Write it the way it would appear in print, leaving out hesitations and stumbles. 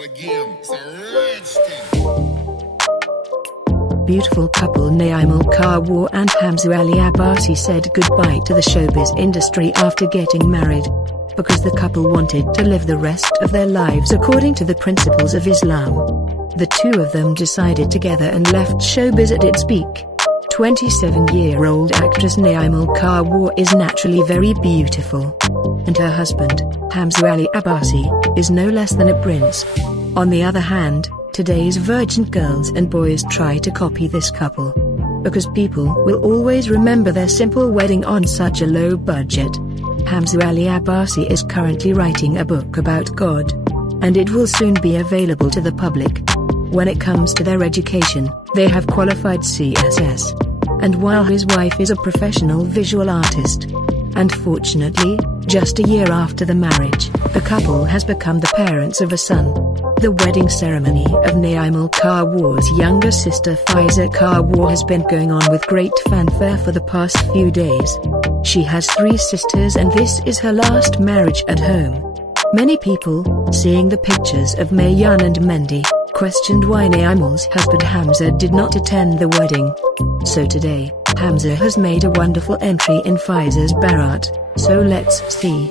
start again. It's a rich thing. Beautiful couple Naeemul Kawoor and Hamza Ali Abbasi said goodbye to the showbiz industry after getting married, because the couple wanted to live the rest of their lives according to the principles of Islam. The two of them decided together and left showbiz at its peak. 27-year-old actress Naeemul Kawoor is naturally very beautiful, and her husband, Hamza Ali Abbasi, is no less than a prince. On the other hand, today's virgin girls and boys try to copy this couple, because people will always remember their simple wedding on such a low budget. Hamza Ali Abbasi is currently writing a book about God, and it will soon be available to the public. When it comes to their education, they have qualified CSS. And while his wife is a professional visual artist. Unfortunately, just a year after the marriage, the couple has become the parents of a son. The wedding ceremony of Naeemul Kawoor's younger sister Faiza Kawoor has been going on with great fanfare for the past few days. She has 3 sisters and this is her last marriage at home. Many people, seeing the pictures of Mayun and Mendy, questioned why Naeemul's husband Hamza did not attend the wedding. So today, Hamza has made a wonderful entry in Faiza's Bharat, so let's see.